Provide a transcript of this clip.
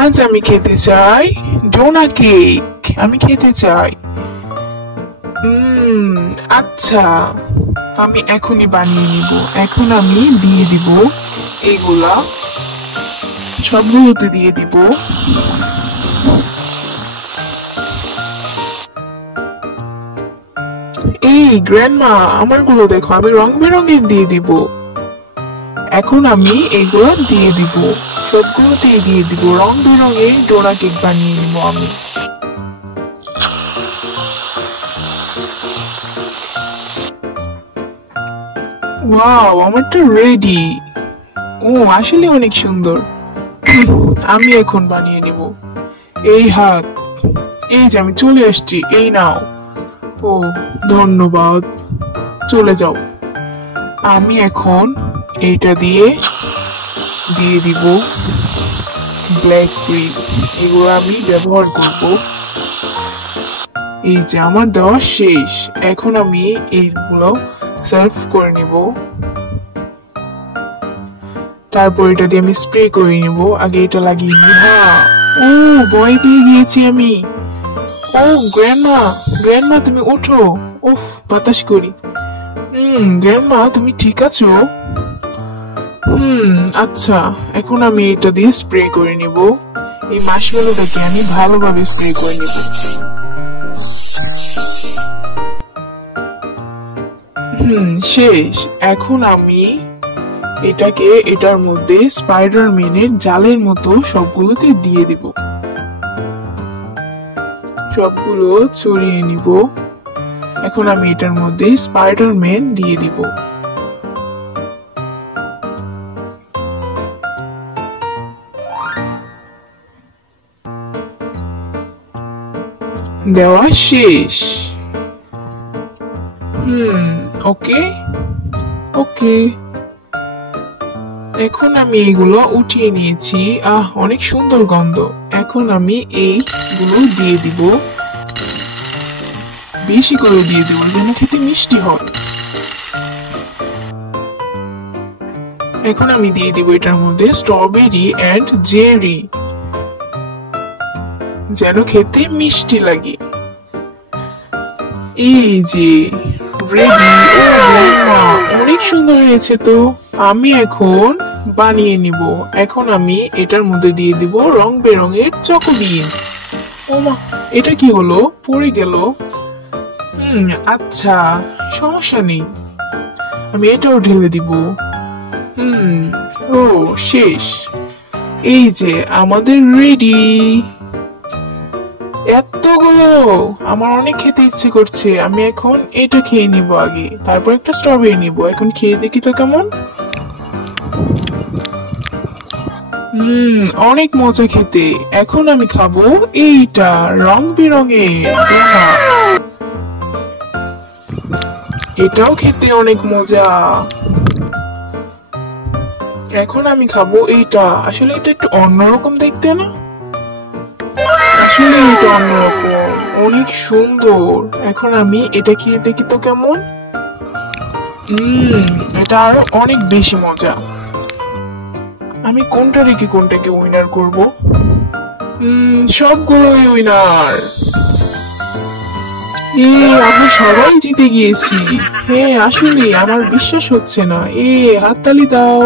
আজ আমি খেতে চাই ডোনা কেক। আমি খেতে চাই। আচ্ছা, আমি এখনই বানিয়ে নিব। এখন আমি দিয়ে দিব এগুলা, সবগুলোতে দিয়ে দিব। এই গ্র্যান্ডমা, আমারগুলো দেখো, আমি রং বেরঙের দিয়ে দিব। এখন আমি এগুলো দিয়ে দিব, সবগুলোতে দিয়ে দিব। রং বেরঙের ডোনা কেক বানিয়ে নিব আমি। ওয়াও, আমারটা রেডি। ও, আসলে অনেক সুন্দর। আমি এখন বানিয়ে নিব। এই হাত, এই যে আমি চলে আসছি, এই নাও। ও, ধন্যবাদ। চলে যাও। আমি এখন এইটা দিয়ে দিব ব্ল্যাক ক্রিম। এগুলো আমি ব্যবহার করব। এই যে আমার দেওয়া শেষ। এখন আমি এইগুলো সার্ভ করে নিব। তারপর এটা দিয়ে আমি স্প্রে করে নিব। আগে এটা লাগিয়ে নিই। হ্যাঁ, ও, ভয় পেয়ে গিয়েছি আমি। ও গ্র্যান্ডমা, গ্র্যান্ডমা তুমি ওঠো। উফ, বাতাস করি। গ্র্যান্ডমা তুমি ঠিক আছো? আচ্ছা, এখন আমি এটা দিয়ে স্প্রে করে নিব। এই মাশমেলোটাকে আমি ভালোভাবে স্প্রে করে নিব। শেষ। এখন আমি এটাকে এটার মধ্যে স্পাইডারম্যানের জালের মতো সবগুলোতে দিয়ে দিব। সবগুলো ছড়িয়ে নিব। এখন আমি এটার মধ্যে স্পাইডারম্যান দিয়ে দিব। দেওয়া শেষ। ওকে ওকে। এখন আমি এইগুলো উঠিয়ে নিয়েছি। অনেক সুন্দর গন্ধ। এখন আমি এইগুলো দিয়ে দিব। বেশি করে দিয়ে দেবো যেন খেতে মিষ্টি হয়। এখন আমি দিয়ে দিব এটার মধ্যে স্ট্রবেরি এন্ড জেরি, যেন খেতে মিষ্টি লাগে। এই যে রেডি। অনেক সুন্দর হয়েছে তো। আমি এখন বানিয়ে নিব। এখন আমি এটার মধ্যে দিয়ে দিব রং বেরঙের চকোবিন। ওমা, এটা কি হলো? পড়ে গেল। আচ্ছা, সমস্যা নেই। আমি এটাও ঢেলে দিব। ও, শেষ। এই যে আমাদের রেডি। এতগুলো আমার অনেক খেতে ইচ্ছে করছে। আমি এখন এটা খেয়ে নিব আগে, তারপর একটা স্ট্রবেরি নিব। এখন খেয়ে দেখি তো কেমন। অনেক মজা খেতে। এখন আমি খাবো এইটা, রং বেরঙের ডোনা। এটাও খেতে অনেক মজা। এখন আমি খাবো এইটা। আসলে এটা একটু অন্যরকম দেখতে না? আসলে এটা অন্যরকম, অনেক সুন্দর। এখন আমি এটা খেয়ে দেখি তো কেমন। এটা আরো অনেক বেশি মজা। আমি কোনটা রেখে কোনটাকে উইনার করব? সবগুলোই উইনার। আমরা সবাই জিতে গিয়েছি। হ্যাঁ, আসলে আমার বিশ্বাস হচ্ছে না। হাততালি দাও।